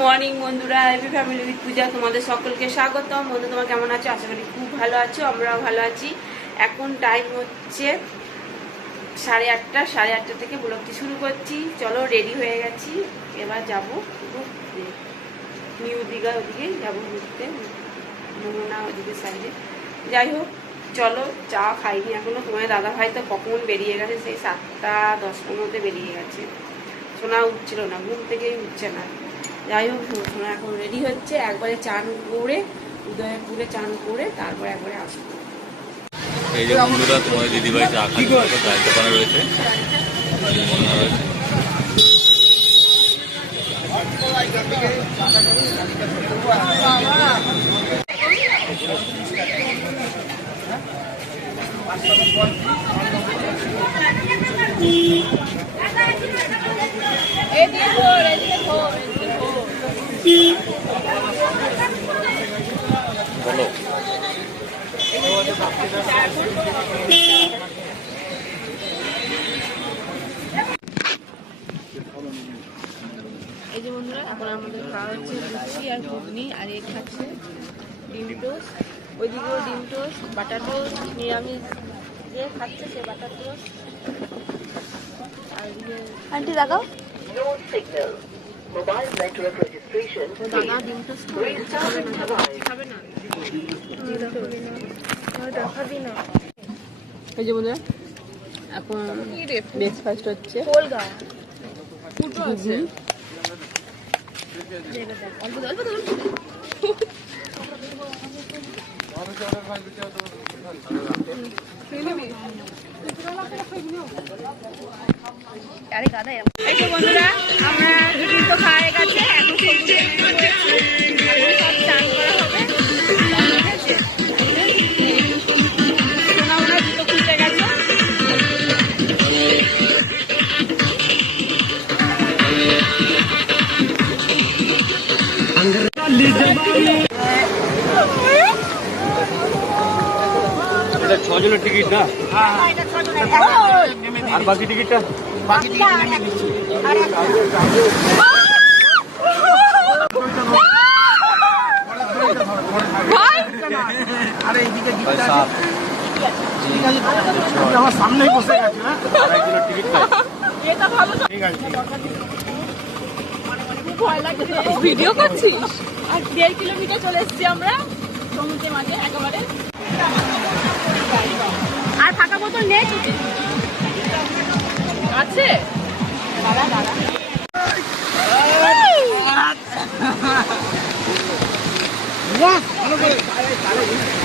Morning বন্ধুরা happy family with Puja তোমাদের সকলকে স্বাগতম। বন্ধু, তোমার কেমন আছো? আশা করি খুব ভালো আছো, আমরাও ভালো আছি। এখন টাইম হচ্ছে সাড়ে আটটা সাড়ে আটটা থেকে ব্লগটি শুরু করছি। চলো রেডি হয়ে গেছি। এবার যাব ঘুরতে। নিউ দীঘা ওদিকে যাব ঘুরতে মোহনা ওদিকে সাইডে যাই হোক, চলো, চা খাইনি এখনও। তোমার দাদা ভাই তো কখন বেরিয়ে গেছে? সেই সাতটা দশটার মধ্যে বেরিয়ে গেছে। সোনা উঠছিল না, ঘুম থেকেই উঠছে না। যাই হোক সোনা এখন রেডি হচ্ছে। একবারে চান করে উদয়পুরে চান করে তারপর একবারে আসব। এই যে বন্ধুরা তোমার দিদি বাড়িতে আঁকা চায়ের দোকানে রয়েছে। মোহনা রয়েছে। বলো এই যে বন্ধুরা, এখন আমাদের খাওয়া হচ্ছে লুচি আর ঘুগনি, আর এ খাচ্ছে ডিম টোস্ট ওইদিকেও ডিম টোস্ট, বাটার টোস্ট, নিরামিষ যে খাচ্ছে সে বাটার টোস্ট আর aunty signal. Mobile network registration দেখাবি না। এই যে বন্ধুরা এখন ব্রেকফাস্ট হচ্ছে। ঘুগনি আরে গাদা এই বন্ধুরা তো খাওয়া গেছে এখন সব চান করা হবে ছজনের টিকিট না? আর বাকি টিকিটটা? সাত আমার সামনেই বসে গেছে হ্যাঁ? টিকিট ঠিক আছে ভিডিও করছিস? আর দেড় কিলোমিটার চলে এসেছি আমরা সমুদ্রের মাঝে একেবারে। আর ফাঁকা বোতল নেই? আছে দাদা দাদা বাহ, ভালো করে।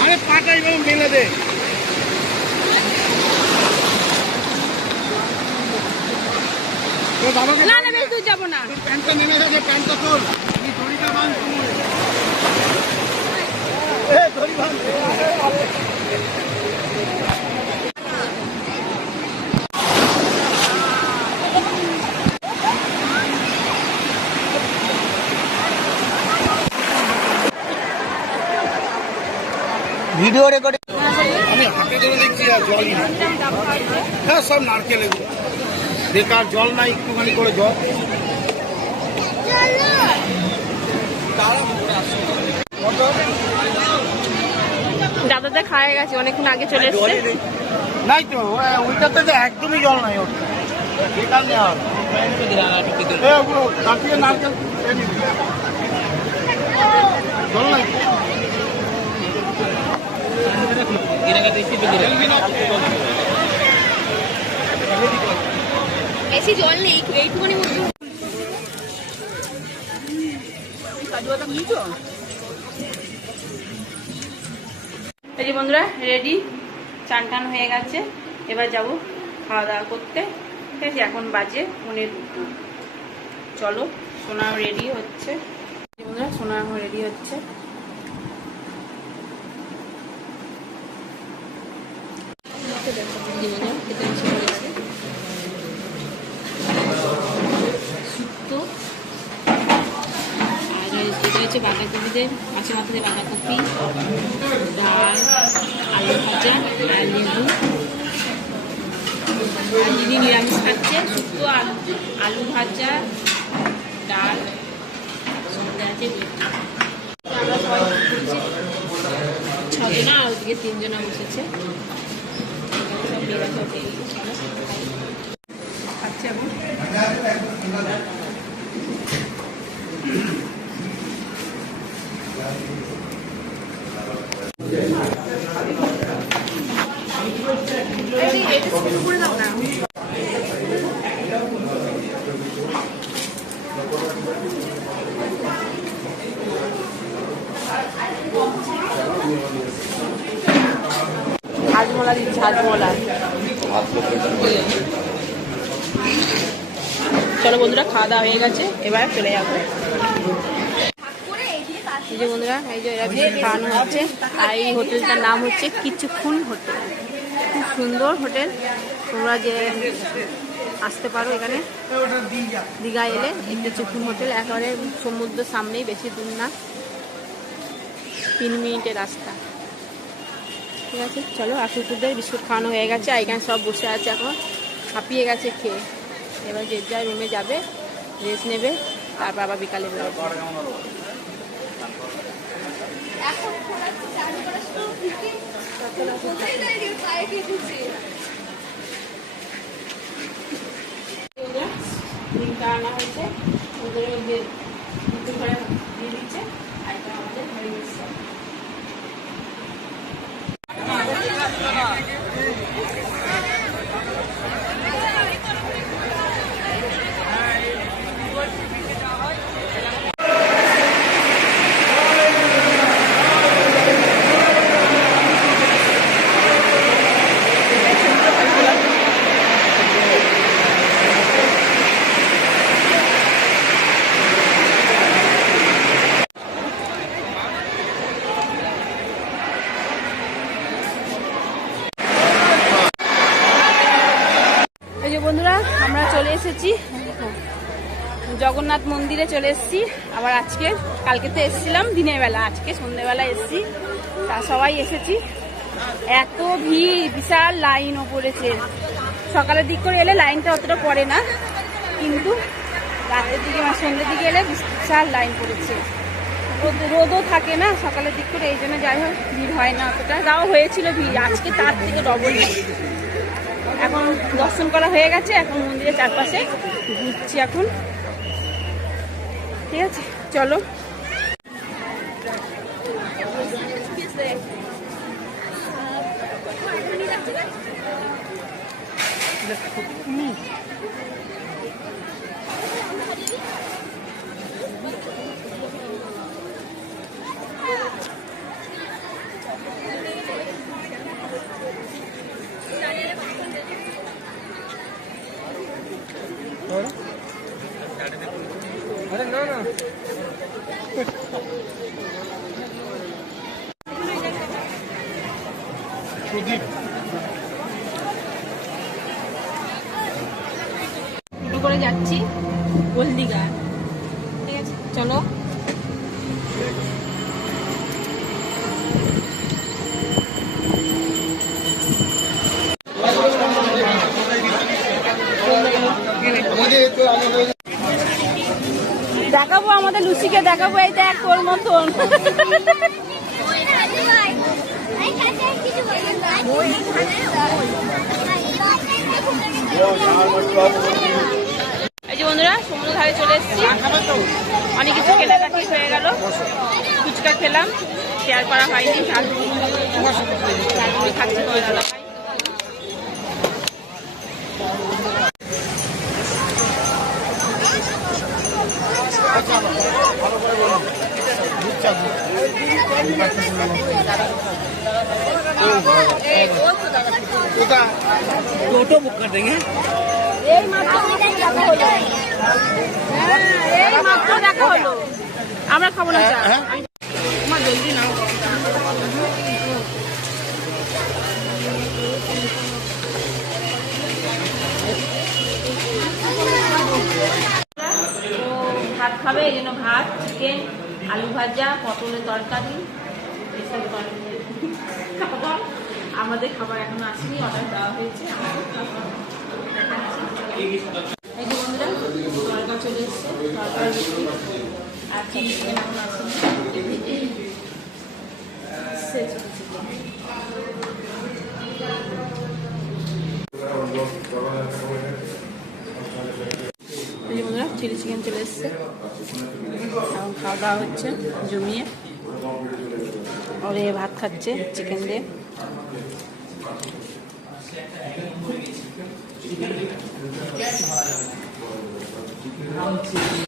আরে পাটা এইভাবে মেলে দে তোর বাবাকে না না বেশি দূর যাব না তোর প্যান্টটা নেমে গেছে প্যান্টটা তোর এই দড়িটা বাঁধ দড়ি বাঁধ। ভিডিও রেকর্ডিং আমি হাতে ধরে দেখছি আর জলই না হ্যাঁ সব নারকেল এগুলো বেকার জল নাই একটুখানি করে জল। দাদাতে খাওয়া গেছে অনেকক্ষণ আগে চলে এসছে। নাই। তো ওইটাতে তো একদমই জল নাই নিবি। জল নাই। বেশি এই বন্ধুরা রেডি চান টান হয়ে গেছে। এবার যাব খাওয়া দাওয়া করতে। ঠিক আছে, এখন বাজে পৌনে দুটো। চলো সোনা রেডি হচ্ছে। বন্ধুরা সোনা রেডি হচ্ছে। এই যে বন্ধুরা, খেতে বসে পড়েছে। শুক্তো আর এটা হচ্ছে বাঁধাকপিতে মাছের মাথা দিয়ে বাঁধাকপি, ডাল, আলু ভাজা, আর লেবু। আর দিদি নিরামিষ খাচ্ছে, শুক্তো, আলু আলু ভাজা, ডাল সবাই ছজনা ওদিকে তিনজনা বসেছে। খাচ্ছে হাজমোলা চলো বন্ধুরা, খাওয়া দাওয়া হয়ে গেছে, এবার চলে যাব। এই যে বন্ধুরা, এই যে এরা বিস্কুট খাওয়ানো হচ্ছে, আর এই হোটেলটার নাম হচ্ছে কিছুক্ষণ হোটেল। খুব সুন্দর হোটেল, তোমরা যে আসতে পারো এখানে দীঘা এলে কিছুক্ষণ হোটেল, একেবারে সমুদ্র সামনেই, বেশি দূর না। তিন মিনিটের রাস্তা। ঠিক আছে? চলো আর বিস্কুট খাওয়ানো হয়ে গেছে আর এখানে সব বসে আছে এখন। হাঁপিয়ে গেছে খেয়ে এবার যে যার রুমে যাবে রেস্ট নেবে তারপর আবার বিকালে বেরোবে। আনা হয়েছে। ওদের দিয়ে দিচ্ছে। আর এটা আমাদের হয়ে গেছে এই যে বন্ধুরা আমরা চলে এসেছি জগন্নাথ মন্দিরে চলে এসেছি। আবার আজকে, কালকে তো এসেছিলাম, দিনের বেলা। আজকে সন্ধ্যেবেলা এসেছি। তা সবাই এসেছি। এত ভিড়, বিশাল লাইনও পড়েছে সকালের দিক করে এলে লাইনটা অতটা পড়ে না। কিন্তু রাতের দিকে মানে সন্ধ্যের দিকে এলে বিশাল লাইন পড়েছে। রোদ রোদও থাকে না সকালের দিক করে, এই জন্য যাই হোক, ভিড় হয় না অতটা। তাও হয়েছিল ভিড়। আজকে তার থেকে ডবল এখন দর্শন করা হয়ে গেছে এখন মন্দিরের চারপাশে ঘুরছি এখন। ঠিক আছে চলো। টোটো করে যাচ্ছি হলদিঘা ঠিক আছে চলো। আমাদের দেখাবো, এই দেখ তোর মতন। এই যে বন্ধুরা, সমুদ্র ধারে চলে এসেছি। অনেক কিছু কেনাকাটি হয়ে গেল। ফুচকা খেলাম, শেয়ার করা হয়নি। খাচ্ছি তোমার দাদা ভাই। ভালো করে বলুন। টোটো বুক কর হ্যাঁ? দেন আমরা খাব হ্যাঁ, না হ্যাঁ? এই জন্য ভাত চিকেন আলু ভাজা, পটলের তরকারি, এসব খাবার আমাদের খাবার এখনও আসেনি অর্ডার দেওয়া হয়েছে। এই যে বন্ধুরা চলে এসছে তরকার আর এই যে বন্ধুরা চিলি চিকেন চলে এসছে এখন খাওয়া দাওয়া হচ্ছে জমিয়ে ওরে ভাত খাচ্ছে চিকেন দিয়ে